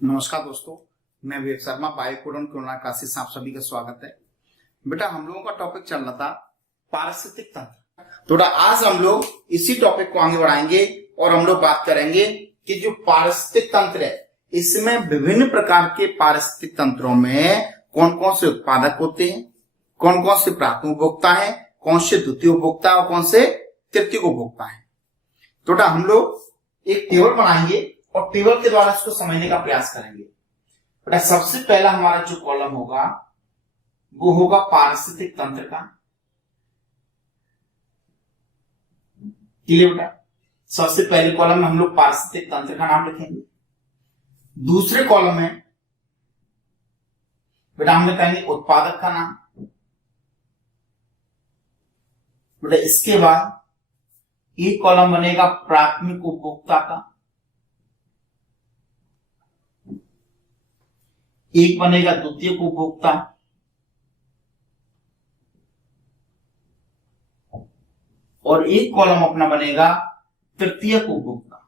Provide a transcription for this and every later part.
नमस्कार दोस्तों, मैं विवेक शर्मा बायोकोड और ऑनलाइन क्लासेस आप सभी का स्वागत है। बेटा, हम लोगों का टॉपिक चल रहा था पारिस्थितिक तंत्र। तो आज हम लोग इसी टॉपिक को आगे बढ़ाएंगे और हम लोग बात करेंगे कि जो पारिस्थितिक तंत्र है, इसमें विभिन्न प्रकार के पारिस्थितिक तंत्रों में कौन कौन से उत्पादक होते हैं, कौन कौन से प्राथमिक उपभोक्ता है, कौन से द्वितीय उपभोक्ता और कौन से तृतीय उपभोक्ता है। तो हम लोग एक टेबल बनाएंगे और टेबल के द्वारा इसको समझने का प्रयास करेंगे। बेटा, सबसे पहला हमारा जो कॉलम होगा वो होगा पारिस्थितिक तंत्र का। क्लियर बेटा? सबसे पहले कॉलम में हम लोग पारिस्थितिक तंत्र का नाम लिखेंगे। दूसरे कॉलम में बेटा हम लिखेंगे उत्पादक का नाम। बेटा, इसके बाद एक कॉलम बनेगा प्राथमिक उपभोक्ता का, एक बनेगा द्वितीय उपभोक्ता और एक कॉलम अपना बनेगा तृतीय उपभोक्ता।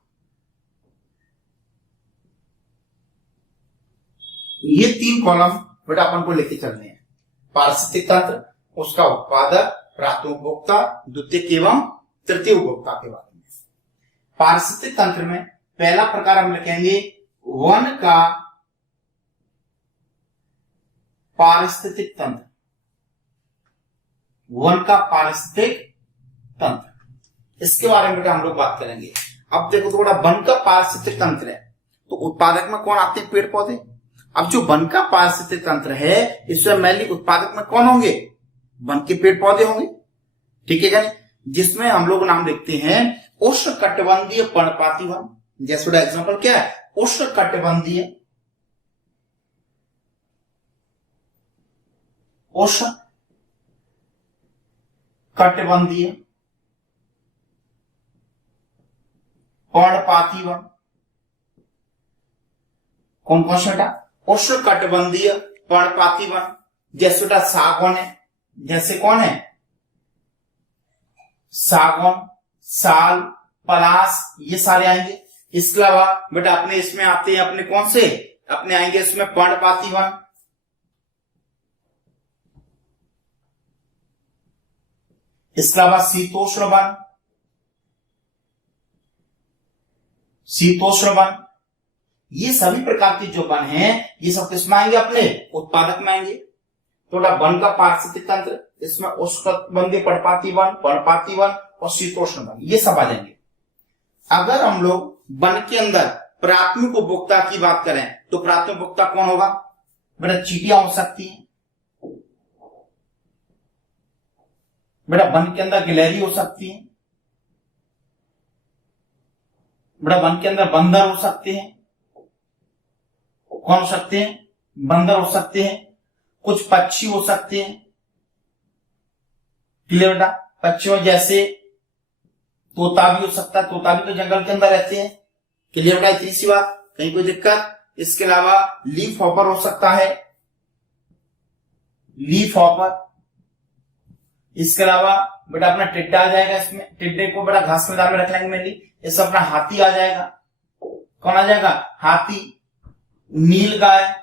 ये तीन कॉलम बेटा अपन को लेके चलने हैं। पारिस्थितिक तंत्र, उसका उत्पादक, प्राथमिक उपभोक्ता, द्वितीय एवं तृतीय उपभोक्ता के बारे में। पारिस्थितिक तंत्र में पहला प्रकार हम लिखेंगे वन का पारिस्थितिक तंत्र। वन का पारिस्थितिक तंत्र, इसके बारे में बेटा हम लोग बात करेंगे। अब देखो थोड़ा, वन का पारिस्थितिक तंत्र है तो उत्पादक में कौन आते हैं? पेड़ पौधे। अब जो वन का पारिस्थितिक तंत्र है, इसमें मेनली उत्पादक में कौन होंगे? वन के पेड़ पौधे होंगे। ठीक है क्या? जिसमें हम लोग नाम लिखते हैं उष्णकटिबंधीय पर्णपाती वन। जैसे एग्जांपल क्या है? उष्णकटिबंधीय पर्णपाती वन। कौन कौन सा बेटा? उष्णकटिबंधीय पर्णपाती वन। जैसे बेटा सागौन है, जैसे कौन है? सागौन, साल, पलाश, ये सारे आएंगे। इसके अलावा बेटा अपने इसमें आते हैं अपने कौन से? अपने आएंगे इसमें पर्णपाती वन। इसके अलावा शीतोष्ण वन, शीतोष्ण वन, ये सभी प्रकार के जो वन हैं, ये सब किसमें आएंगे? अपने उत्पादक में आएंगे। तो वन का पारिस्थितिक तंत्र, इसमें उष्णकटिबंधीय पर्णपाती वन, पर्णपाती वन और शीतोष्ण वन, ये सब आ जाएंगे। अगर हम लोग वन के अंदर प्राथमिक उपभोक्ता की बात करें तो प्राथमिक उपभोक्ता कौन होगा? बेटा चींटियां हो सकती हैं, बेटा वन के अंदर गिलहरी हो सकती है, बेटा वन के अंदर बंदर हो सकते हैं। कौन हो सकते हैं? बंदर हो सकते हैं। कुछ पक्षी हो सकते हैं। क्लियर बेटा? पक्षियों जैसे तोता भी हो सकता है, तोता भी तो जंगल के अंदर रहते हैं। क्लियर बेटा? इतनी सी बात, कहीं कोई दिक्कत? इसके अलावा लीफ हॉपर हो सकता है, लीफ हॉपर। इसके अलावा बेटा अपना टिड्डा आ जाएगा। इसमें टिड्डे को बेटा घास मैदान में रख लेंगे मेनली। इसमें अपना हाथी आ जाएगा। कौन आ जाएगा? हाथी, नील गाय।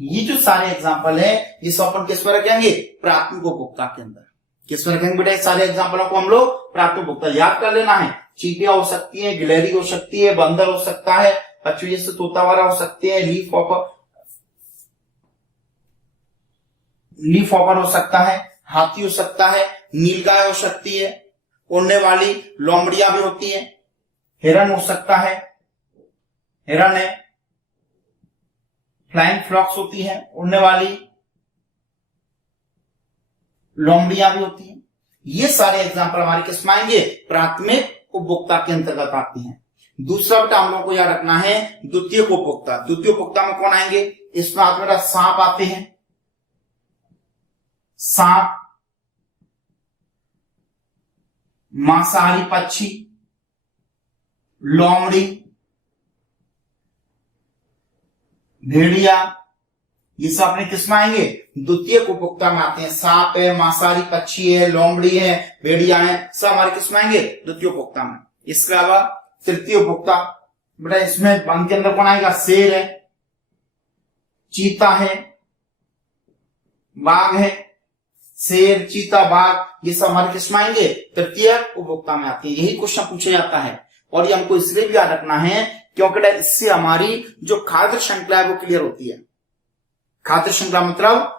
ये जो सारे एग्जाम्पल है, ये सब अपन किस पर रखेंगे? प्राथमिक उपभोक्ता के अंदर। किस पर रखेंगे बेटा? सारे एग्जाम्पलों को हम लोग प्राथमिक उपभोक्ता याद कर लेना है। चींटियां हो सकती है, गिलहरी हो सकती है, बंदर हो सकता है, पक्षी जैसे तोता वगैरह हो सकते हैं, लीफ हॉपर हो सकता है, हाथी हो सकता है, नीलगाय हो सकती है, उड़ने वाली लोमड़ियां भी होती है, हिरन हो सकता है, हिरन है, फ्लाइंग फ्लॉक्स होती है, उड़ने वाली लोमड़ियां भी होती हैं। ये सारे एग्जाम्पल हमारे किस में आएंगे? प्राथमिक उपभोक्ता के अंतर्गत आते हैं। दूसरा बेटा हम लोग को याद रखना है द्वितीय उपभोक्ता। द्वितीय उपभोक्ता में कौन आएंगे? इसमें आप बेटा सांप आते हैं, सांप, मांसाहारी पक्षी, लोमड़ी, भेड़िया, ये सब अपने किसमें आएंगे? द्वितीय उपभोक्ता में आते हैं। सांप है, मांसाहारी पक्षी है, लोमड़ी है, भेड़िया है, सब हमारे किसमें आएंगे? द्वितीय उपभोक्ता में। इसके अलावा तृतीय उपभोक्ता बेटा इसमें वन के अंदर कौन आएगा, शेर है, चीता है, बाघ है, शेर, चीता, बाघ, ये सब हमारे किसमें आएंगे, तृतीय उपभोक्ता में आते हैं। यही क्वेश्चन पूछा जाता है और ये हमको इसलिए भी याद रखना है क्योंकि इससे हमारी जो खाद्य श्रृंखला है वो क्लियर होती है। खाद्य श्रृंखला मतलब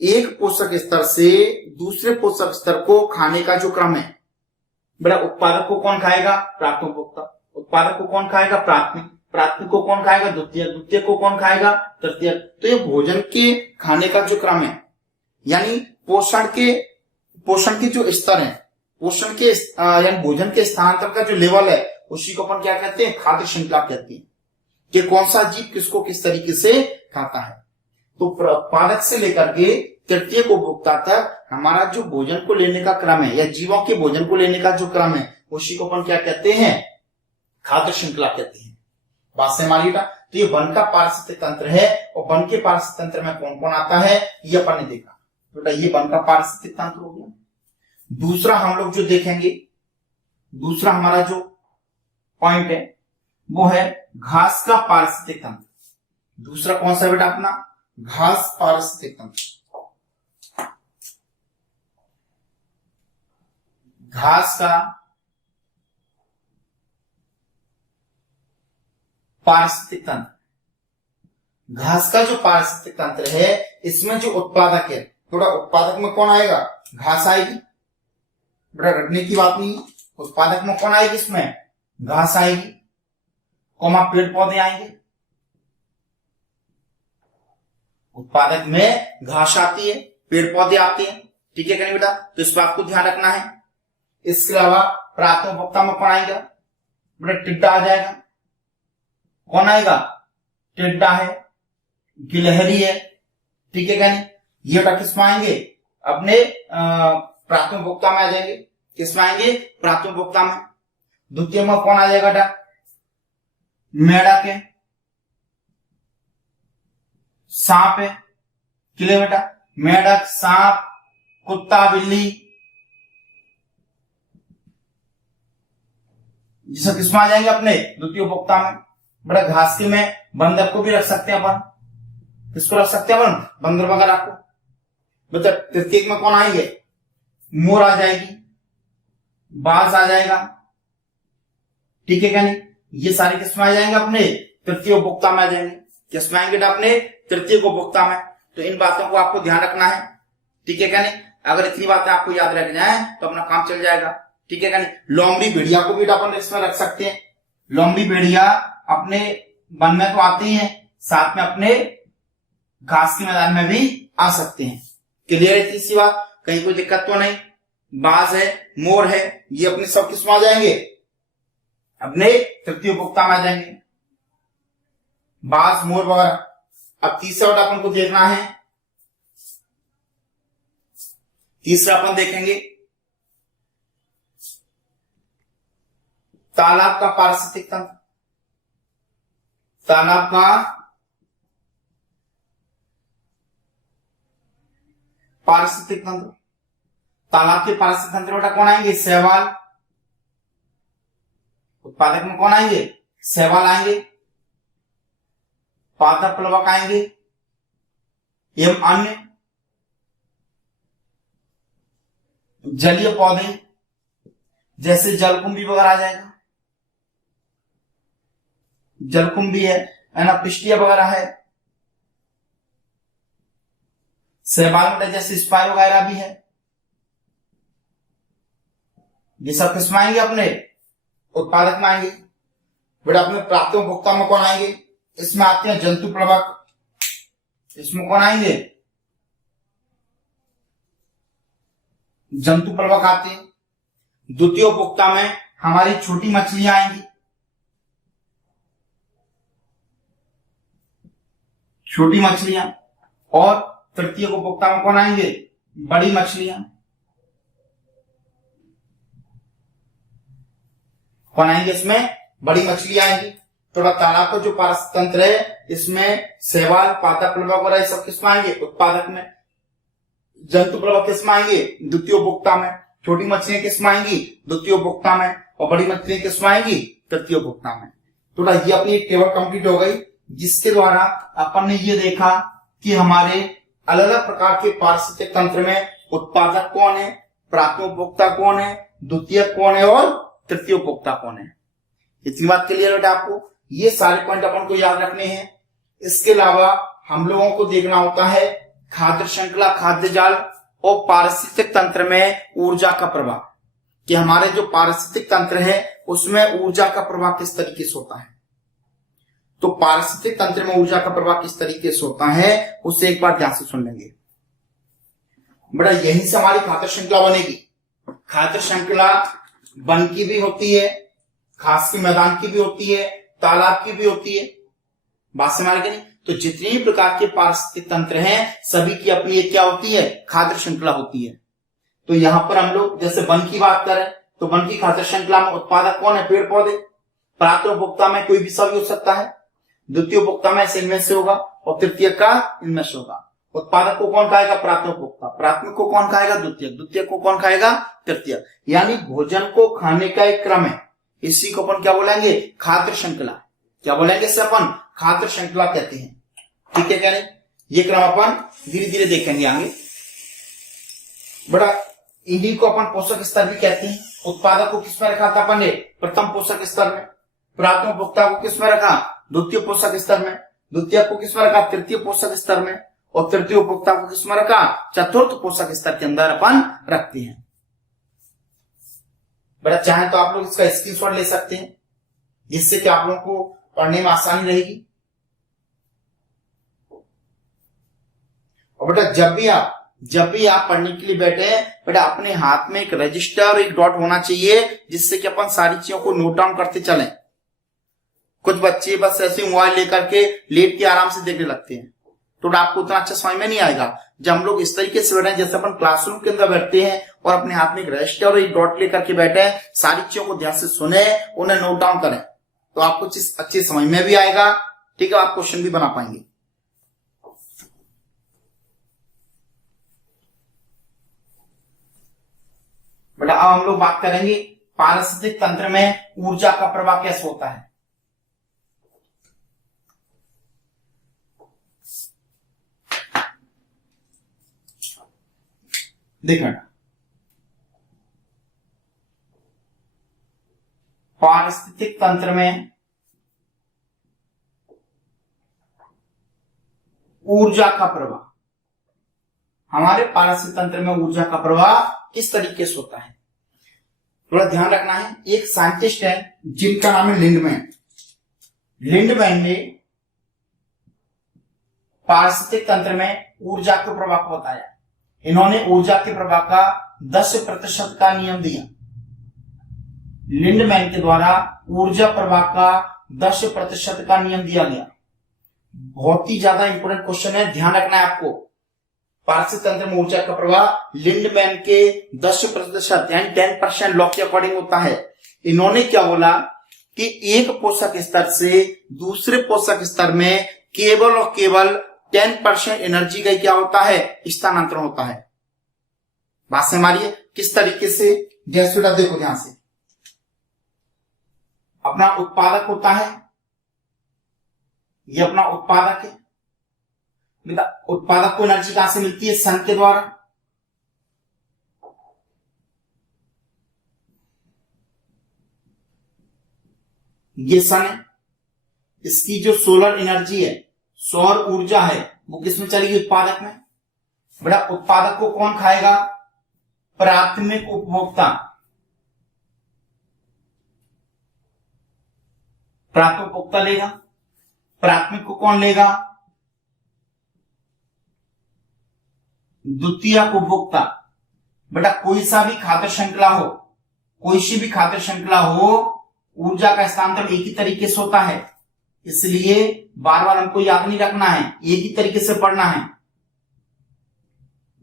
एक पोषक स्तर से दूसरे पोषक स्तर को खाने का जो क्रम है। बेटा उत्पादक को कौन खाएगा, प्राथमिक उपभोक्ता, उत्पादक को कौन खाएगा, प्राथमिक, प्राथमिक को कौन खाएगा, द्वितीय, द्वितीय को कौन खाएगा, तृतीय। तो ये भोजन के खाने का जो क्रम है, यानी पोषण के जो स्तर है, पोषण के यानी भोजन के स्थानांतरण का जो लेवल है, उसी को अपन क्या कहते हैं, खाद्य श्रृंखला कहते हैं कि कौन सा जीव किसको किस तरीके से खाता है। तो उत्पादक से लेकर के तृतीय उपभोक्ता तक हमारा जो भोजन को लेने का क्रम है या जीवों के भोजन को लेने का जो क्रम है, उसी को अपन क्या कहते हैं, खाद्य श्रृंखला कहते हैं। बात से हमारी बेटा, तो ये वन का पारिस्थितिक तंत्र है और वन के पारिस्थितिक तंत्र में कौन कौन आता है ये अपन ने देखा। बेटा ये वन का पारिस्थितिक तंत्र हो गया। दूसरा हम लोग जो देखेंगे, दूसरा हमारा जो पॉइंट है वो है घास का पारिस्थितिक तंत्र। दूसरा कौन सा बेटा अपना, घास पारिस्थितिक तंत्र। घास का पारिस्थितिक तंत्र, घास का जो पारिस्थितिक तंत्र है इसमें जो उत्पादक है, थोड़ा उत्पादक में कौन आएगा, घास आएगी। बेटा रटने की बात नहीं, उत्पादक में कौन आएगी, इसमें घास आएगी, कौमा पेड़ पौधे आएंगे। उत्पादक में घास आती है, पेड़ पौधे आते हैं, ठीक है क्या बेटा, तो इस बात को ध्यान रखना है। इसके अलावा प्राथमिक उपभोक्ता में कौन आएगा, बेटा टिड्डा आ जाएगा। कौन आएगा, टिड्डा है, गिलहरी है, ठीक है क्या नहीं, ये बेटा किसमें आएंगे, अपने प्राथमिक उपभोक्ता में आ जाएंगे। किसमें आएंगे, प्राथमिक उपभोक्ता में। द्वितीय में कौन आ जाएगा बेटा, मेढक है, सांप है, क्लियर बेटा, मेढक, सांप, कुत्ता, बिल्ली, ये सब किसमें आ जाएंगे, अपने द्वितीय उपभोक्ता में। बड़ा घास के में बंदर को भी रख सकते हैं अपन, किसको रख सकते हैं अपन, बंदर वगैरह को। मतलब तृतीय में कौन आएंगे, मोर आ जाएगी, बाज आ जाएगा, ठीक है क्या नहीं, ये सारे किसमें आ जाएंगे, अपने तृतीय उपभोक्ता में आ जाएंगे। किसमें आएंगे, अपने तृतीय उपभोक्ता में। तो इन बातों को आपको ध्यान रखना है, ठीक है क्या नहीं। अगर इतनी बातें आपको याद रख जाए तो अपना काम चल जाएगा, ठीक है क्या नहीं। लोमड़ी भेड़िया को भी अपन इसमें रख सकते हैं। लोमड़ी भेड़िया अपने वन में तो आते हैं, साथ में अपने घास के मैदान में भी आ सकते हैं। क्लियर है इतनी सी बात, कहीं कोई दिक्कत तो नहीं। बाज है, मोर है, ये अपने सब किसमें आ जाएंगे, अपने तृतीय उपभोक्ता में आ जाएंगे, बाज, मोर वगैरह। अब तीसरा वर्ड अपन को देखना है, तीसरा अपन देखेंगे तालाब का पारिस्थितिक तंत्र। तालाब का पारिस्थितिक तंत्र, तालाब के पारिस्थितिक तंत्र बेटा कौन आएंगे, शैवाल। उत्पादक में कौन आएंगे, शैवाल आएंगे, पादप प्लवक आएंगे एवं अन्य जलीय पौधे जैसे जलकुंभी वगैरह आ जाएगा। जलकुंभी है ना, पिस्टिया वगैरह है, शैवाल जैसे स्पाइर वगैरह भी है। ये सब किसमें आएंगे, अपने उत्पादक में आएंगे। बेटा अपने प्राथमिक उपभोक्ता में कौन आएंगे, इसमें आते हैं जंतु प्लवक, इसमें कौन आएंगे, जंतु प्लवक आते हैं। द्वितीय उपभोक्ता में हमारी छोटी मछलियां आएंगी, छोटी मछलियां। और तृतीय उपभोक्ता में कौन आएंगे, बड़ी मछलियां। कौन आएंगे, इसमें बड़ी मछलियां आएंगी। थोड़ा तालाब का जो पारिस्थितिक तंत्र है इसमें शैवाल, पादप प्लवक वगैरह सब किसमें आएंगे, उत्पादक में। जंतु प्लवक किसमें आएंगे, द्वितीय उपभोक्ता में। छोटी मछलियां किसमें आएंगी, द्वितीय उपभोक्ता में। और बड़ी मछलियां किसमें आएंगी, तृतीय उपभोक्ता में। तो ये अपनी एक टेबल कंप्लीट हो गई, जिसके द्वारा अपन ने ये देखा कि हमारे अलग अलग प्रकार के पारिस्थितिक तंत्र में उत्पादक कौन है, प्राथमिक उपभोक्ता कौन है, द्वितीयक कौन है और तृतीय उपभोक्ता कौन है। इतनी बात क्लियर बेटा आपको? ये सारे पॉइंट अपन को याद रखने हैं। इसके अलावा हम लोगों को देखना होता है खाद्य श्रृंखला, खाद्य जाल और पारिस्थितिक तंत्र में ऊर्जा का प्रवाह, कि हमारे जो पारिस्थितिक तंत्र है उसमें ऊर्जा का प्रवाह किस तरीके से होता है। तो पारिस्थितिक तंत्र में ऊर्जा का प्रवाह किस तरीके से होता है उसे एक बार ध्यान से सुन लेंगे बेटा। यहीं से हमारी खाद्य श्रृंखला बनेगी। खाद्य श्रृंखला वन की भी होती है, घास के मैदान की भी होती है, तालाब की भी होती है। बात समझ में नहीं? तो जितने भी प्रकार के पारिस्थितिक तंत्र हैं सभी की अपनी एक क्या होती है, खाद्य श्रृंखला होती है। तो यहां पर हम लोग जैसे वन की बात करें तो वन की खाद्य श्रृंखला में उत्पादक कौन है, पेड़ पौधे। प्राथमिक उपभोक्ता में कोई भी सभी हो सकता है, द्वितीय उपभोक्ता में से इनमें से होगा और तृतीय का इनमें से होगा। उत्पादक को कौन खाएगा, प्राथमिक उपभोक्ता। प्राथमिक को कौन खाएगा, द्वितीय। द्वितीय को कौन खाएगा, तृतीय। यानी भोजन को खाने का एक क्रम है, इसी को अपन क्या बोलेंगे, खाद्य श्रृंखला। क्या बोलेंगे इसे अपन, खाद्य श्रृंखला कहते हैं। ठीक है क्या नहीं? ये क्रम अपन धीरे धीरे देखेंगे आगे। बड़ा इन्हीं को अपन पोषक स्तर भी कहते हैं। उत्पादक को किसमें रखा था अपन ने, प्रथम पोषक स्तर में। प्राथमिक उपभोक्ता को किसमें रखा, द्वितीय पोषक स्तर में। द्वितीय को किसमें रखा, तृतीय पोषक स्तर में। और तृतीय उपभोक्ता को किसमें रखा, चतुर्थ पोषक स्तर के अंदर अपन रखते हैं। बड़ा चाहे तो आप लोग इसका स्क्रीनशॉट ले सकते हैं, जिससे कि आप लोगों को पढ़ने में आसानी रहेगी। और बेटा जब भी आप पढ़ने के लिए बैठे बेटा अपने हाथ में एक रजिस्टर और एक डॉट होना चाहिए, जिससे कि अपन सारी चीजों को नोट डाउन करते चलें। कुछ बच्चे बस ऐसे मोबाइल लेकर के लेट के आराम से देखने लगते हैं, तो आपको उतना अच्छा समझ में नहीं आएगा। जब हम लोग इस तरीके से बैठे, जैसे अपन क्लासरूम के अंदर बैठते हैं और अपने हाथ में एक रजिस्टर और एक डॉट लेकर के बैठे, सारी चीजों को ध्यान से सुने, उन्हें नोट डाउन करें, तो आपको चीज अच्छी समझ में भी आएगा। ठीक है, आप क्वेश्चन भी बना पाएंगे। बेटा अब हम लोग बात करेंगे पारिस्थितिक तंत्र में ऊर्जा का प्रवाह कैसे होता है। देखना, पारिस्थितिक तंत्र में ऊर्जा का प्रवाह, हमारे पारिस्थितिक तंत्र में ऊर्जा का प्रवाह किस तरीके से होता है, थोड़ा ध्यान रखना है। एक साइंटिस्ट है जिनका नाम है लिंडमैन। लिंडमैन ने पारिस्थितिक तंत्र में ऊर्जा के प्रवाह को बताया। इन्होंने ऊर्जा के प्रवाह का 10% का नियम दिया। लिंडमैन के द्वारा ऊर्जा प्रवाह का 10% का नियम दिया गया। बहुत ही ज्यादा इंपोर्टेंट क्वेश्चन है, ध्यान रखना है आपको। पारिस्थितिक तंत्र में ऊर्जा का प्रवाह लिंडमैन के 10% यानी 10% लॉ के अकॉर्डिंग होता है। इन्होंने क्या बोला कि एक पोषक स्तर से दूसरे पोषक स्तर में केवल और केवल 10% एनर्जी का क्या होता है, स्थानांतरण होता है। बात से हमारी किस तरीके से, जैसे देखो ध्यान से, अपना उत्पादक होता है, ये अपना उत्पादक है। उत्पादक को एनर्जी कहां से मिलती है, सन के द्वारा। ये सन है, इसकी जो सोलर एनर्जी है, सौर ऊर्जा है, वो किसमें चलेगी, उत्पादक में। बेटा उत्पादक को कौन खाएगा, प्राथमिक उपभोक्ता। प्राथमिक उपभोक्ता लेगा। प्राथमिक को कौन लेगा, द्वितीय उपभोक्ता। बेटा कोई सा भी खाद्य श्रृंखला हो, कोई सी भी खाद्य श्रृंखला हो, ऊर्जा का स्थानांतरण एक ही तरीके से होता है। इसलिए बार बार हमको याद नहीं रखना है, एक ही तरीके से पढ़ना है।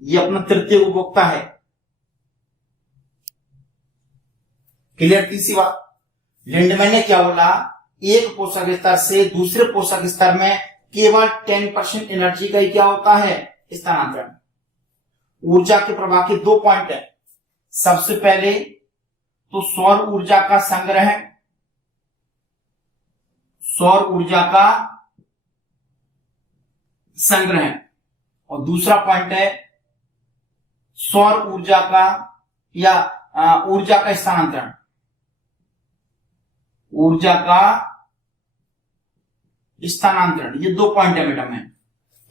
ये अपना तृतीय उपभोक्ता है। क्लियर? तीसरी बात, लिंडमैन ने क्या बोला, एक पोषक स्तर से दूसरे पोषक स्तर में केवल 10% एनर्जी का ही क्या होता है, स्थानांतरण। ऊर्जा के प्रवाह के 2 पॉइंट है। सबसे पहले तो सौर ऊर्जा का संग्रहण सौर ऊर्जा का संग्रहण, और दूसरा पॉइंट है सौर ऊर्जा का या ऊर्जा का स्थानांतरण, ऊर्जा का स्थानांतरण। ये दो पॉइंट है मैडम है।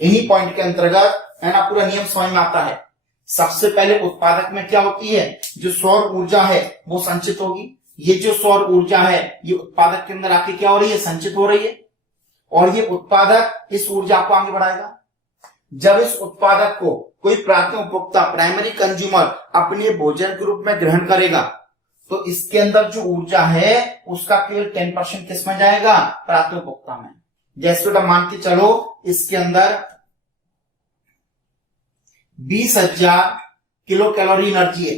इन्हीं पॉइंट के अंतर्गत है ना पूरा नियम समझ में आता है। सबसे पहले उत्पादक में क्या होती है, जो सौर ऊर्जा है वो संचित होगी। ये जो सौर ऊर्जा है ये उत्पादक के अंदर आके क्या हो रही है, संचित हो रही है, और ये उत्पादक इस ऊर्जा को आगे बढ़ाएगा। जब इस उत्पादक को कोई प्राथमिक उपभोक्ता प्राइमरी कंज्यूमर अपने भोजन के रूप में ग्रहण करेगा तो इसके अंदर जो ऊर्जा है उसका केवल 10% किस में जाएगा, प्राथमिक उपभोक्ता में। जैसे बेटा मान के चलो इसके अंदर 20,000 किलो कैलोरी एनर्जी है,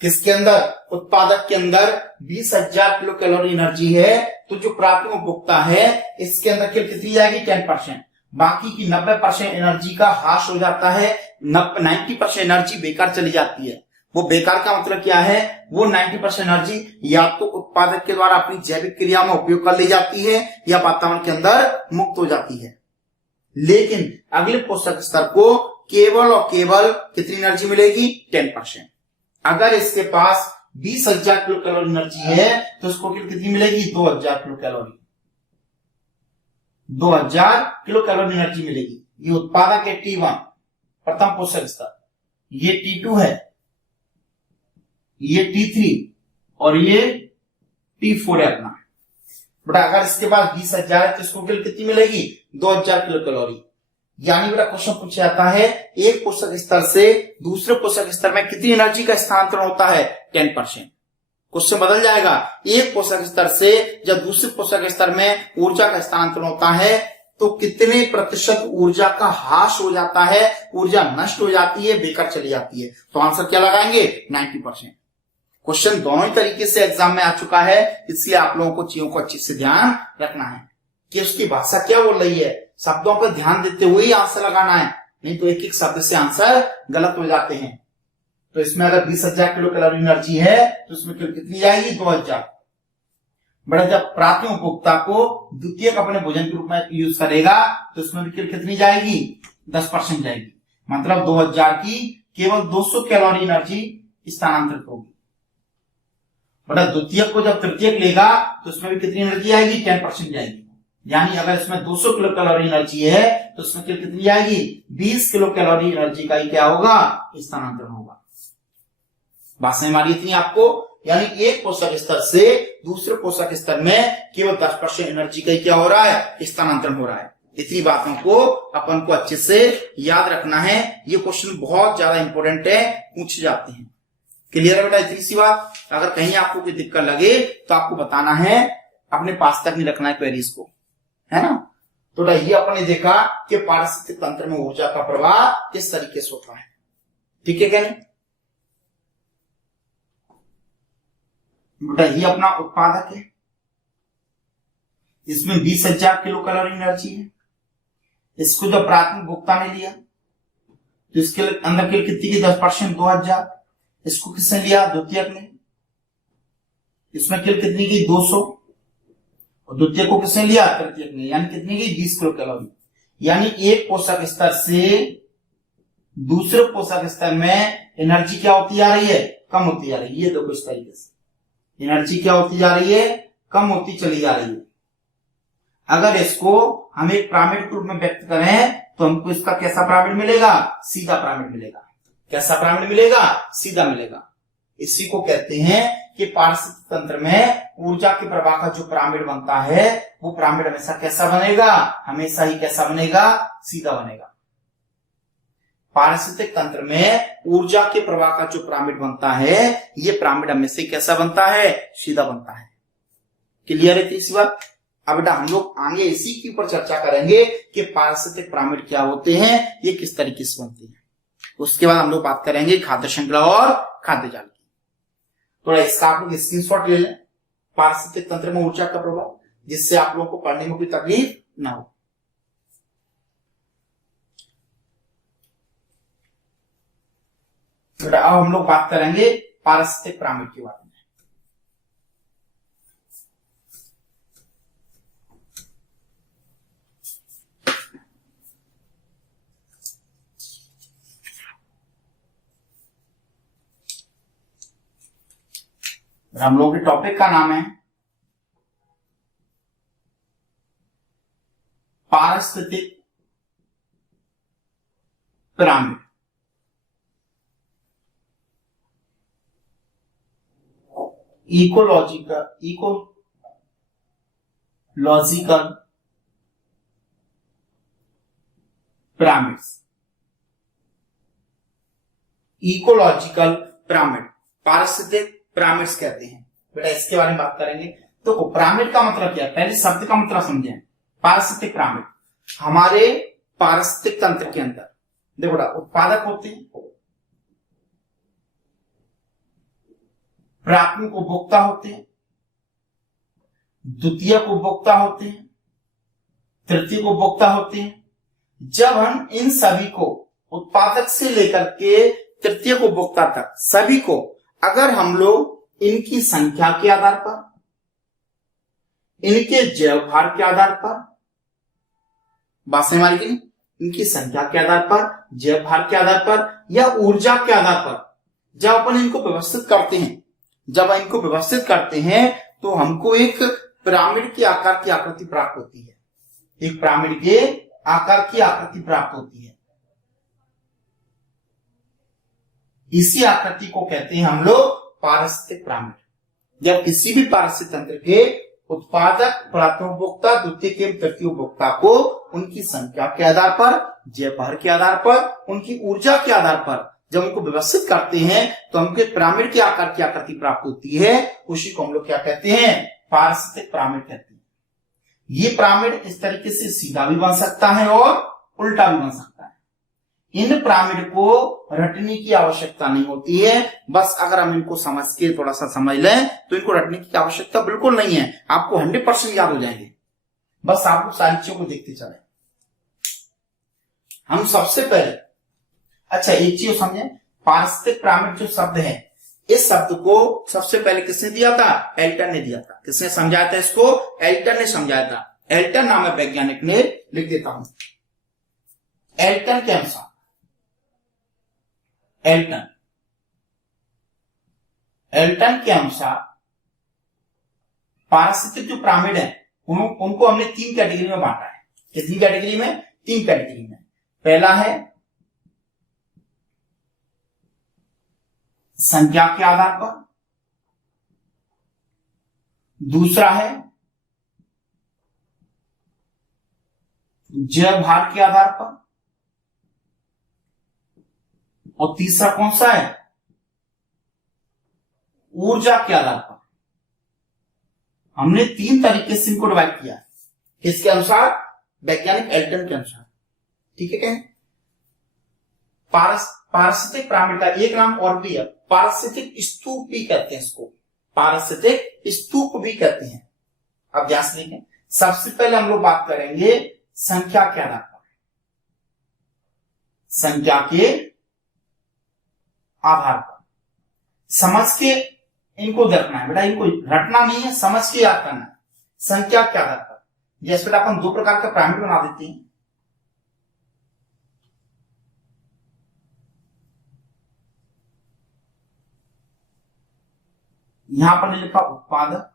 किसके अंदर, उत्पादक के अंदर 20,000 किलो कैलोरी एनर्जी है, तो जो प्राथमिक उपभोक्ता है इसके अंदर केवल कितनी जाएगी, 10%। बाकी की 90% एनर्जी का हाश हो जाता है, 90% एनर्जी बेकार चली जाती है। वो बेकार का मतलब क्या है, वो 90% एनर्जी या तो उत्पादक के द्वारा अपनी जैविक क्रिया में उपयोग कर ली जाती है या वातावरण के अंदर मुक्त हो जाती है। लेकिन अगले पोषक स्तर को केवल और केवल कितनी एनर्जी मिलेगी, 10%। अगर इसके पास 20,000 किलो कैलोरी एनर्जी है तो इसको कितनी मिलेगी, 2,000 kilo calorie, 2,000 kilo calorie energy मिलेगी। ये उत्पादक है T1 प्रथम पोषक स्तर, ये T2 है, ये T3 और ये T4 है अपना। बेटा अगर इसके पास 20,000 है तो इसको कितनी मिलेगी, 2,000 किलो कैलोरी। यानी बेटा क्वेश्चन पूछा जाता है एक पोषक स्तर से दूसरे पोषक स्तर में कितनी एनर्जी का स्थानांतरण होता है, 10%। क्वेश्चन बदल जाएगा, एक पोषक स्तर से जब दूसरे पोषक स्तर में ऊर्जा का स्थानांतरण होता है तो कितने प्रतिशत ऊर्जा का ह्रास हो जाता है, ऊर्जा नष्ट हो जाती है, बेकार चली जाती है। तो आंसर क्या लगाएंगे, 90%। क्वेश्चन दोनों ही तरीके से एग्जाम में आ चुका है, इसलिए आप लोगों को चीजों को अच्छे से ध्यान रखना है कि उसकी भाषा क्या बोल रही है, शब्दों पर ध्यान देते हुए ही आंसर लगाना है, नहीं तो एक एक शब्द से आंसर गलत हो जाते हैं। तो इसमें अगर 20,000 किलो कैलोरी एनर्जी है तो इसमें कितनी जाएगी, 2,000। बड़ा जब प्राथमिक उपभोक्ता को द्वितीयक अपने भोजन के रूप में यूज करेगा तो इसमें कितनी जाएगी, 10% जाएगी। मतलब 2,000 की केवल 200 कैलोरी एनर्जी स्थानांतरित होगी। बड़ा द्वितीयक को जब तृतीयक लेगा तो इसमें भी कितनी एनर्जी आएगी, 10% जाएगी। यानी अगर इसमें 200 किलो कैलोरी एनर्जी है तो इसमें कितनी जाएगी, 20 किलो कैलोरी एनर्जी का ही क्या होगा, स्थानांतरण होगा। बात समझ में आ रही इतनी आपको। यानी एक पोषक स्तर से दूसरे पोषक स्तर में केवल 10% एनर्जी का ही क्या हो रहा है, स्थानांतरण हो रहा है। इतनी बातों को अपन को अच्छे से याद रखना है। ये क्वेश्चन बहुत ज्यादा इंपॉर्टेंट है, पूछे जाते हैं। क्लियर है बेटा, इतनी सी बात। अगर कहीं आपको कोई दिक्कत लगे तो आपको बताना है, अपने पास तक नहीं रखना है क्वेरीज को, है ना। तो ये अपन ने देखा कि पारिस्थितिक तंत्र में ऊर्जा का प्रवाह किस तरीके से होता है, ठीक है क्या नहीं। बेटा ये अपना उत्पादक है, इसमें 20,000 किलो कैलोरी एनर्जी है। इसको जब प्राथमिक उपभोक्ता ने लिया तो इसके अंदर के कितनी की 10%, 2,000। इसको किसने लिया, द्वितीयक ने, इसमें कितनी की 200, और द्वितीयक को किसने लिया, तृतीयक ने, यानी कितनी की 20 किलो कैलोरी। यानी एक पोषक स्तर से दूसरे पोषक स्तर में एनर्जी क्या होती जा रही है, कम होती जा रही है। ये देखो इस तरीके से एनर्जी क्या होती जा रही है, कम होती चली जा रही है। अगर इसको हम एक पिरामिड के रूप में व्यक्त करें तो हमको इसका कैसा पिरामिड मिलेगा, सीधा पिरामिड मिलेगा। कैसा पिरामिड मिलेगा, सीधा मिलेगा। इसी को कहते हैं कि पारिस्थितिक तंत्र में ऊर्जा के प्रवाह का जो पिरामिड बनता है वो पिरामिड हमेशा कैसा बनेगा, हमेशा ही कैसा बनेगा, सीधा बनेगा। पारिस्थितिक तंत्र में ऊर्जा के प्रवाह का जो पिरामिड बनता है ये पिरामिड हमेशा ही कैसा बनता है, सीधा बनता है। क्लियर है तीसरी बात। अब बेटा हम लोग आगे इसी के ऊपर चर्चा करेंगे कि पारिस्थितिक पिरामिड क्या होते हैं, ये किस तरीके से बनते हैं। उसके बाद हम लोग बात करेंगे खाद्य श्रृंखला और खाद्य जाल की। थोड़ा इसका आप लोग स्क्रीनशॉट ले लें, पारिस्थितिक तंत्र में ऊर्जा का प्रभाव, जिससे आप लोगों को पढ़ने में कोई तकलीफ ना हो। अब हम लोग बात करेंगे पारिस्थितिक पिरामिड के बारे में। हम लोगों के टॉपिक का नाम है पारिस्थितिक pyramid. Ecological pyramids. Ecological pyramid पारिस्थितिक पिरामिड्स कहते हैं। बेटा इसके बारे में बात करेंगे। तो पिरामिड का मतलब क्या है, पहले शब्द का मतलब समझें। पारिस्थितिक पिरामिड हमारे पारिस्थितिक तंत्र के अंदर देखो बेटा उत्पादक होते हैं, प्राथमिक उपभोक्ता होते हैं, द्वितीयक उपभोक्ता होते हैं, तृतीयक उपभोक्ता होते हैं। जब हम इन सभी को उत्पादक से लेकर के तृतीयक उपभोक्ता तक सभी को अगर हम लोग इनकी संख्या के आधार पर, इनके जैव भार के आधार पर, बात समझ में नहीं, इनकी संख्या के आधार पर, जैव भार के आधार पर या ऊर्जा के आधार पर जब अपन इनको व्यवस्थित करते हैं तो हमको एक पिरामिड के आकार की आकृति प्राप्त होती है। एक पिरामिड के आकार की आकृति प्राप्त होती है। इसी आकृति को कहते हैं हम लोग पारिस्थितिक पिरामिड। जब किसी भी पारिस्थितिक तंत्र के उत्पादक, प्राथमिक उपभोक्ता, द्वितीयक एवं तृतीयक उपभोक्ता को उनकी संख्या के आधार पर, जैव भार के आधार पर, उनकी ऊर्जा के आधार पर जब उनको व्यवस्थित करते हैं तो हमको पिरामिड के आकार की आकृति प्राप्त होती है। उसी को हम लोग क्या कहते हैं, पारिस्थितिक पिरामिड कहते हैं। ये पिरामिड इस तरीके से सीधा भी बन सकता है और उल्टा भी बन सकता है। इन पिरामिड को रटने की आवश्यकता नहीं होती है। बस अगर हम इनको समझ के थोड़ा सा समझ लें तो इनको रटने की आवश्यकता बिल्कुल नहीं है। आपको 100% याद हो जाएंगे। बस आप लोग सारी चीजों को देखते चले। हम सबसे पहले अच्छा एक चीज समझें, पारिस्थितिक पिरामिड जो शब्द है, इस शब्द को सबसे पहले किसने दिया था, एल्टन ने दिया था। किसने समझाया था इसको, एल्टन ने समझाया था। एल्टन नामक वैज्ञानिक ने, लिख देता हूं, एल्टन के अनुसार, एल्टन के अनुसार पारिस्थितिक जो पिरामिड है उनको हमने 3 कैटेगरी में बांटा है। कितनी कैटेगरी में, 3 कैटेगरी में। पहला है संख्या के आधार पर, दूसरा है जैव भार के आधार पर, और तीसरा कौन सा है, ऊर्जा के आधार पर। हमने 3 तरीके से इनको डिवाइड किया। किसके अनुसार, वैज्ञानिक एल्टन के अनुसार। ठीक है, कहें पारिस्थितिक पिरामिड का एक नाम और भी है, पारिस्थितिक स्तूप भी कहते हैं इसको, पारिस्थितिक स्तूप भी कहते हैं। अब ध्यान से देखें, सबसे पहले हम लोग बात करेंगे संख्या के आधार पर। संख्या के आधार पर समझ के इनको देखना है बेटा, इनको रटना नहीं है, समझ के याद करना है। संख्या के आधार पर जैसे बेटा अपन 2 प्रकार का पिरामिड बना देते हैं। यहां पर लिखा उत्पादक,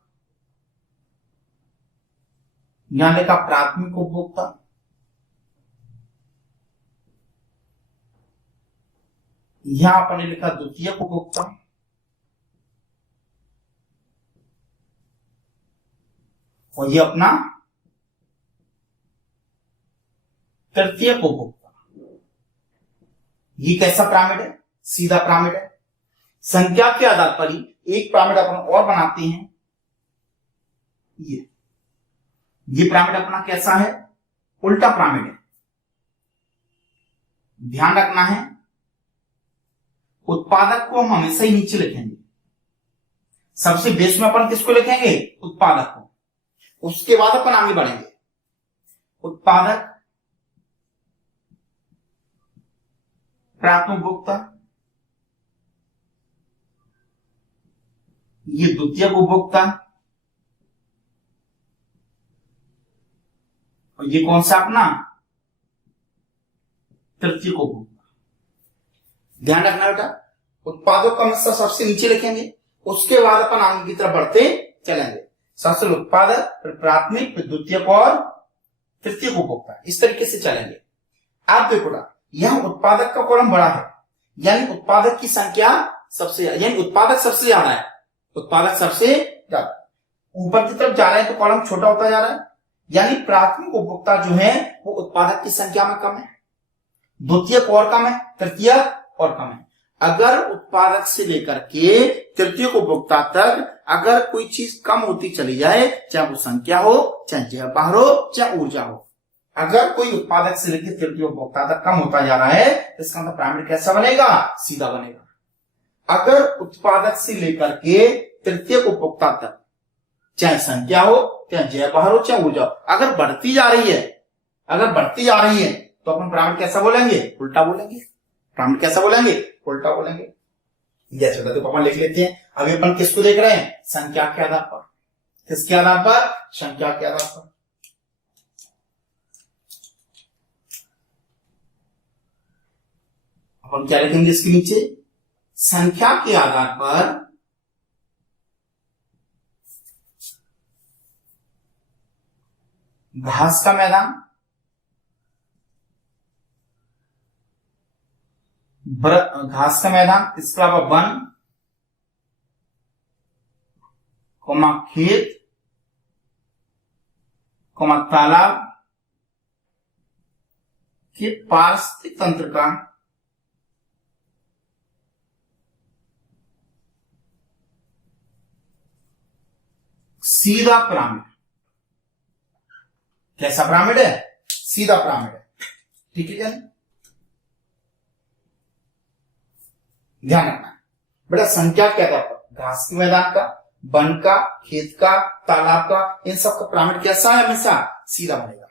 यहां लिखा प्राथमिक उपभोक्ता, यहां पर लिखा द्वितीयक उपभोक्ता, और ये अपना तृतीयक उपभोक्ता। ये कैसा पिरामिड है, सीधा पिरामिड है। संख्या के आधार पर ही एक पिरामिड अपन और बनाते हैं। ये पिरामिड अपना कैसा है, उल्टा पिरामिड है। ध्यान रखना है, उत्पादक को हम हमेशा ही नीचे लिखेंगे। सबसे बेस में अपन किसको लिखेंगे, उत्पादक को। उसके बाद अपन आगे बढ़ेंगे। उत्पादक, प्राथमिक उपभोक्ता, ये द्वितीयक उपभोक्ता, और ये कौन सा अपना तृतीयक उपभोक्ता। ध्यान रखना बेटा, उत्पादों का मतलब सबसे नीचे लिखेंगे, उसके बाद अपन आगे की तरफ बढ़ते चलेंगे। सबसे उत्पादक, फिर प्राथमिक, फिर द्वितीयक और तृतीयक उपभोक्ता, इस तरीके से चलेंगे। आप देखो ना, यह उत्पादक का कॉलम बड़ा है, यानी उत्पादक की संख्या सबसे, यानी उत्पादक सबसे ज्यादा है, उत्पादक सबसे ज्यादा। ऊपर की तरफ जा रहे हैं तो कॉलम छोटा होता जा रहा है, यानी प्राथमिक उपभोक्ता जो है वो उत्पादक की संख्या में कम है, द्वितीयक और कम है, तृतीयक और कम है। अगर उत्पादक से लेकर के तृतीयक उपभोक्ता तक अगर कोई चीज कम होती चली जाए, चाहे वो संख्या हो, चाहे जयपार हो, चाहे ऊर्जा हो, अगर कोई उत्पादक से लेकर तृतीय उपभोक्ता तक कम होता जा रहा है तो इसका मतलब पिरामिड कैसा बनेगा? सीधा बनेगा। अगर उत्पादक से लेकर के तृतीय उपभोक्ता तक चाहे संख्या हो, चाहे जयपार हो, चाहे ऊर्जा हो, अगर बढ़ती जा रही है, अगर बढ़ती जा रही है तो अपन पिरामिड कैसा बोलेंगे? उल्टा बोलेंगे। पिरामिड कैसा बोलेंगे? उल्टा बोलेंगे। जैसे तो अपन लिख लेते हैं। अभी अपन किसको देख रहे हैं? संख्या के आधार पर। किसके आधार पर? संख्या के आधार पर। अपन क्या लिखेंगे इसके नीचे? संख्या के आधार पर घास का मैदान, घास का मैदान, इसके अलावा वन, कोमा खेत, कोमा तालाब के पारिस्थितिक तंत्र का सीधा पिरामिड। कैसा पिरामिड है? सीधा पिरामिड है। ठीक है, ध्यान रखना बेटा। संख्या के आधार पर घास के मैदान का, वन का, खेत का, तालाब का, इन सब का पिरामिड कैसा है? हमेशा सीधा बनेगा।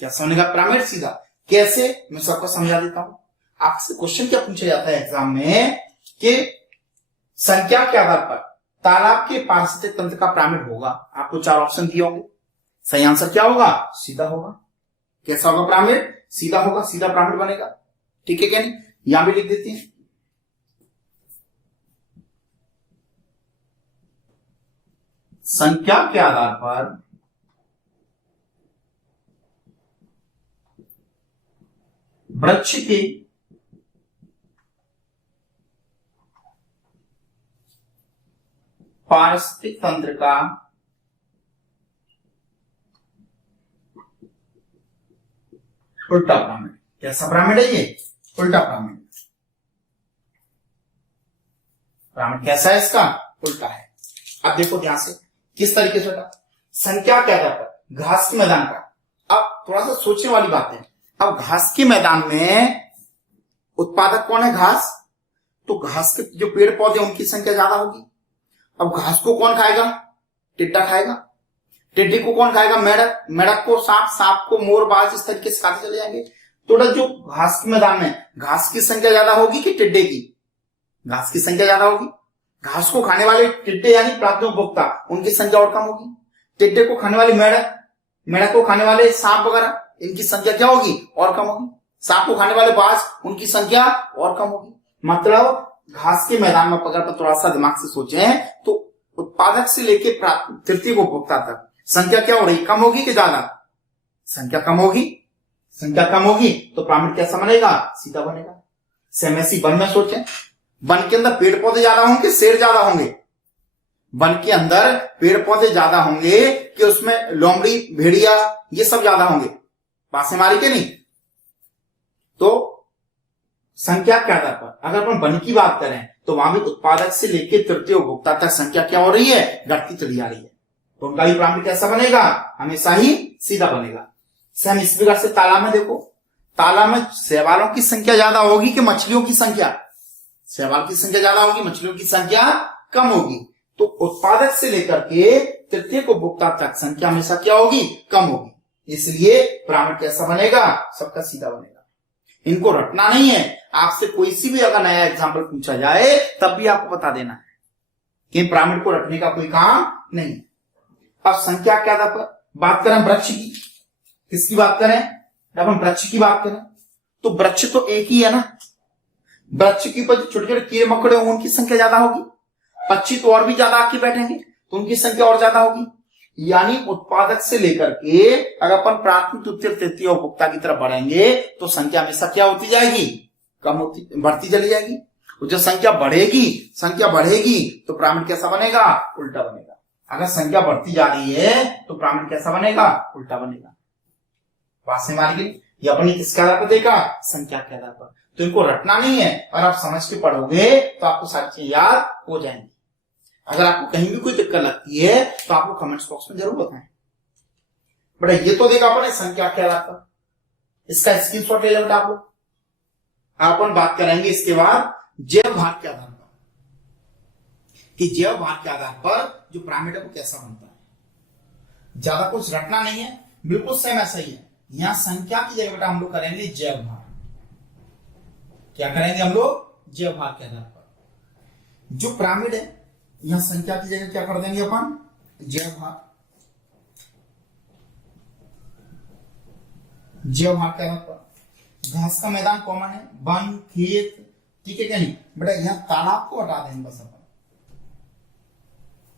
कैसा बनेगा पिरामिड? सीधा। कैसे? मैं सबको समझा देता हूं। आपसे क्वेश्चन क्या पूछा जाता है एग्जाम में कि संख्या के आधार पर तालाब के पारिस्थितिक तंत्र का पिरामिड होगा। आपको 4 ऑप्शन दिए होंगे। सही आंसर क्या होगा? सीधा होगा। कैसा होगा पिरामिड? सीधा होगा। सीधा पिरामिड बनेगा। ठीक है क्या नहीं? यहां भी लिख देते हैं। संख्या के आधार पर वृक्ष के पारिस्थितिक तंत्र का उल्टा पिरामिड। कैसा पिरामिड है ये? उल्टा पिरामिड। पिरामिड कैसा है इसका? उल्टा है। अब देखो ध्यान से किस तरीके से होता। संख्या के आधार पर घास के मैदान का। अब थोड़ा सा सोचने वाली बात है। अब घास के मैदान में उत्पादक कौन है? घास। तो घास के जो पेड़ पौधे उनकी संख्या ज्यादा होगी। अब घास को कौन खाएगा? टिड्डा खाएगा। टिड्डे को कौन खाएगा? मेढक। मेढक को सांप, सांप को मोर, बाज, इस तरीके से खाते चले जाएंगे। तो जो घास के मैदान में घास की संख्या ज्यादा होगी कि टिड्डे की? घास की संख्या ज्यादा होगी। घास को खाने वाले टिड्डे यानी प्राथमिक उपभोक्ता, उनकी संख्या और कम होगी। टिड्डे को खाने वाले मेढक, मेढक को खाने वाले सांप वगैरह, इनकी संख्या क्या होगी? और कम होगी। सांप को खाने वाले बाज, उनकी संख्या और कम होगी। मतलब घास के मैदान में अगर आप थोड़ा सा दिमाग से सोचे तो उत्पादक से लेके तृतीय उपभोक्ता तक संख्या क्या हो रही? कम होगी कि ज्यादा? संख्या कम होगी। संख्या कम होगी तो पिरामिड कैसा बनेगा? सीधा बनेगा। सेम ऐसी वन में सोचें। वन के अंदर पेड़ पौधे ज्यादा होंगे, शेर ज्यादा होंगे? वन के अंदर पेड़ पौधे ज्यादा होंगे कि उसमें लोमड़ी, भेड़िया, ये सब ज्यादा होंगे? बात से हमारी के नहीं? तो संख्या के आधार पर अगर अपन वन की बात करें तो वहां भी उत्पादक से लेकर तृतीय उपभोक्ता तक संख्या क्या हो रही है? घटती चली जा रही है। तो उनका भी पिरामिड कैसा बनेगा? हमेशा ही सीधा बनेगा। सेम इस प्रकार से तालाब में देखो। तालाब में शैवालों की संख्या ज्यादा होगी कि मछलियों की संख्या? शैवाल की संख्या ज्यादा होगी, मछलियों की संख्या कम होगी। तो उत्पादक से लेकर के तृतीय उपभोक्ता तक संख्या हमेशा क्या होगी? कम होगी। इसलिए पिरामिड कैसा बनेगा? सबका सीधा बनेगा। इनको रटना नहीं है। आपसे कोई सी भी अगर नया एग्जाम्पल पूछा जाए तब भी आपको बता देना है कि पिरामिड को रटने का कोई काम नहीं। अब संख्या के आधार पर बात करें वृक्ष की। किसकी बात करें? जब हम वृक्ष की बात करें तो वृक्ष तो एक ही है ना। वृक्ष के ऊपर जो छोटे छोटे कीड़े मकोड़े होंगे उनकी संख्या ज्यादा होगी। 25 तो और भी ज्यादा आके बैठेंगे तो उनकी संख्या और ज्यादा होगी। यानी उत्पादक से लेकर के अगर अपन प्राथमिक द्वितीय तृतीय उपभोक्ता की तरफ बढ़ेंगे तो संख्या हमेशा क्या होती जाएगी, कम होती बढ़ती चली जाएगी। तो जब संख्या बढ़ेगी तो पिरामिड कैसा बनेगा, उल्टा बनेगा। अगर संख्या बढ़ती जा रही है तो पिरामिड कैसा बनेगा, उल्टा बनेगा। बात समझ आ गई। ये अपनी किसके आधार पर देगा, संख्या के आधार पर। तो इनको रटना नहीं है और आप समझ के पढ़ोगे तो आपको सारी चीजें याद हो जाएंगी। अगर आपको कहीं भी कोई दिक्कत लगती है तो आप लोग कमेंट्स बॉक्स में जरूर बताएं। बेटा ये तो देखा अपने संख्या के आधार पर, इसका स्क्रीनशॉट ले लो बेटा आप लोग। अपन बात करेंगे इसके बाद जैव भार के आधार पर कि जैव भार के आधार पर जो पिरामिड है वो कैसा बनता है। ज्यादा कुछ रटना नहीं है, बिल्कुल सेम ऐसा ही है। यहां संख्या की जगह बेटा हम लोग करेंगे जैव भार। क्या करेंगे हम लोग, जैव भार के आधार पर। जो पिरामिड है यहां संख्या की जगह क्या कर देंगे अपन, जैव भार। जैव भार के आधार पर घास का मैदान कॉमन है, वन खेत, ठीक है क्या नहीं बेटा। यहां तालाब को हटा देंगे बस अपन।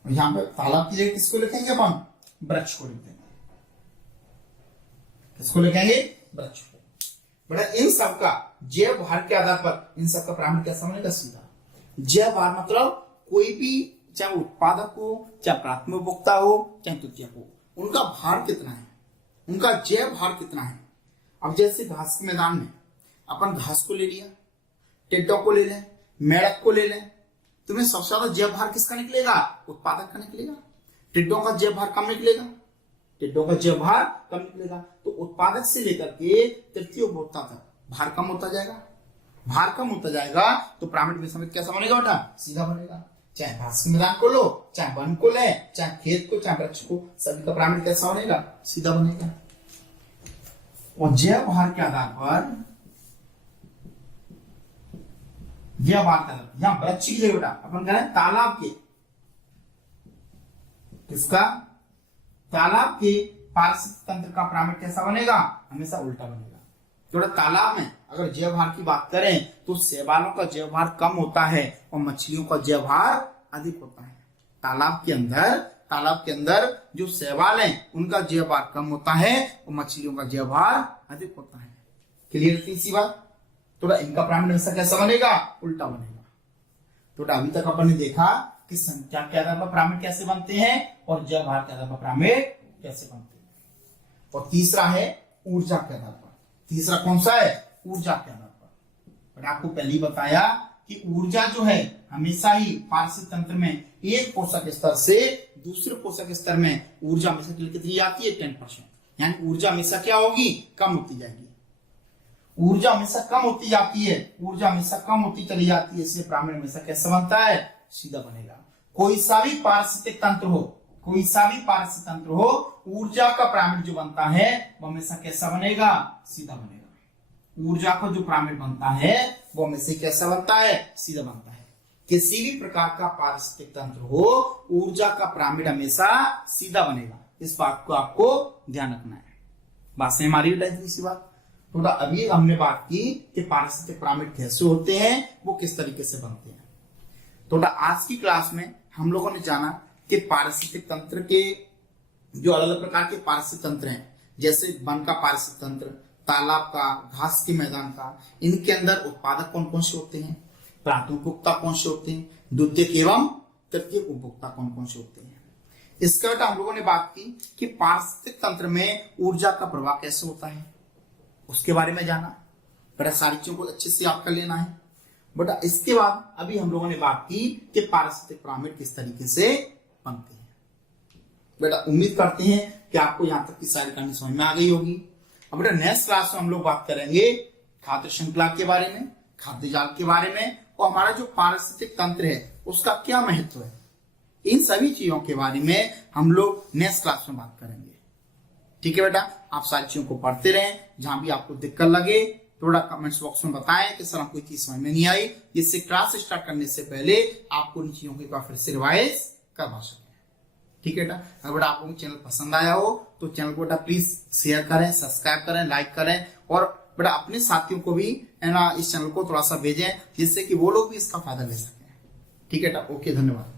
यहां पे तालाब की जगह किसको लिखेंगे अपन, वृक्ष को लिख देंगे। किसको लिखेंगे, वृक्ष को। बेटा इन सबका जैव भार के आधार पर इन सबका पिरामिड कैसा बनेगा, सीधा। जैव भार मतलब कोई भी, चाहे उत्पादक हो, चाहे प्राथमिक उपभोक्ता हो, चाहे तृतीयक हो, उनका भार कितना है, उनका जैव भार कितना है। अब जैसे घास के मैदान में अपन घास को ले लिया, टिड्डों को ले लें, मेढक को ले लें, तुम्हें सबसे ज्यादा जैव भार किसका निकलेगा, उत्पादक का निकलेगा। टिड्डों का जैव भार कम निकलेगा, टिड्डों का जैव भार कम निकलेगा। तो उत्पादक से लेकर के तृतीय उपभोक्ता तक भार कम होता जाएगा। भार कम होता जाएगा तो पिरामिड में समेत कैसा बनेगा बेटा, सीधा बनेगा। चाहे घास के मैदान को लो, चाहे वन को ले, चाहे खेत को, चाहे वृक्ष को, सभी का पिरामिड कैसा बनेगा, सीधा बनेगा। और जैव भार के आधार पर जैव भार का यहां वृक्ष की जगह बेटा अपन करें तालाब के, किसका, तालाब के पारिस्थितिक तंत्र का पिरामिड कैसा बनेगा, हमेशा उल्टा बनेगा। थोड़ा तालाब में अगर जैव भार की बात करें तो शैवालों का जैव भार कम होता है और मछलियों का जैव भार अधिक होता है। तालाब के अंदर जो शैवाल हैं उनका जैव भार कम होता है और मछलियों का जैव भार अधिक होता है। क्लियर थी सी बात। थोड़ा इनका पिरामिड हमेशा कैसा बनेगा, उल्टा बनेगा। थोड़ा अभी तक अपन ने देखा कि संख्या के आधार पर पिरामिड कैसे बनते हैं और जैव भार के आधार पर पिरामिड कैसे बनते हैं। और तीसरा है ऊर्जा के आधार पर। तीसरा कौन सा है, ऊर्जा के आधार पर। मैंने आपको पहले ही बताया कि ऊर्जा जो है हमेशा ही पारिस्थितिक तंत्र में एक पोषक स्तर से दूसरे पोषक स्तर में ऊर्जा हमेशा कितनी आती है, 10%। यानी ऊर्जा हमेशा क्या होगी, कम होती जाएगी। ऊर्जा हमेशा कम होती जाती है, ऊर्जा हमेशा कम होती चली जाती है, इसलिए पिरामिड हमेशा कैसा बनता है, सीधा बनेगा। कोई सा भी पारिस्थितिक तंत्र हो, ऊर्जा का पिरामिड जो बनता है वो हमेशा कैसा बनेगा, सीधा बनेगा। ऊर्जा का जो पिरामिड बनता है वो हमेशा कैसा बनता है, सीधा बनता है। किसी भी प्रकार का पारिस्थितिक तंत्र हो, ऊर्जा का पिरामिड हमेशा सीधा बनेगा। इस बात को आपको ध्यान रखना है। बात से हमारी सी बात। थोड़ा अभी हमने बात की कि पारिस्थितिक पिरामिड कैसे होते हैं, वो किस तरीके से बनते हैं। थोड़ा आज की क्लास में हम लोगों ने जाना कि पारिस्थितिक तंत्र के जो अलग अलग प्रकार के पारिस्थितिक तंत्र हैं, जैसे वन का पारिस्थितिक तंत्र, तालाब का, घास के मैदान का, इनके अंदर उत्पादक कौन कौन से होते हैं, प्राथमिक उपभोक्ता कौन से होते हैं, द्वितीयक एवं तृतीयक उपभोक्ता कौन कौन से होते हैं। इसके बाद हम लोगों ने बात की कि पारिस्थितिक तंत्र में ऊर्जा का प्रवाह कैसे होता है, उसके बारे में जाना। बड़ा सारी चीजों को अच्छे से याद कर लेना है। बट इसके बाद अभी हम लोगों ने बात की कि पारिस्थितिक पिरामिड किस तरीके से बनते हैं। बेटा उम्मीद करते हैं कि आपको यहाँ तक की सारी कहानी समझ में आ गई होगी। अब बेटा नेक्स्ट क्लास में हम लोग बात करेंगे खाद्य श्रृंखला के बारे में, खाद्य जाल के बारे में, और हमारा जो पारिस्थितिक तंत्र है उसका क्या महत्व है। इन सभी चीजों के बारे में हम लोग नेक्स्ट क्लास में बात करेंगे। ठीक है बेटा, आप सारी चीजों को पढ़ते रहें। जहां भी आपको दिक्कत लगे थोड़ा कमेंट्स बॉक्स में बताएं कि सर हमको कोई चीज समझ में नहीं आई, जिससे क्लास स्टार्ट करने से पहले आपको इन चीजों की फिर से रिवाइज करवा सके। ठीक है बेटा, अगर बेटा आपको चैनल पसंद आया हो तो चैनल को बेटा प्लीज शेयर करें, सब्सक्राइब करें, लाइक करें, और बेटा अपने साथियों को भी है ना इस चैनल को थोड़ा सा भेजें, जिससे कि वो लोग भी इसका फायदा ले सकें। ठीक है बेटा, ओके, धन्यवाद।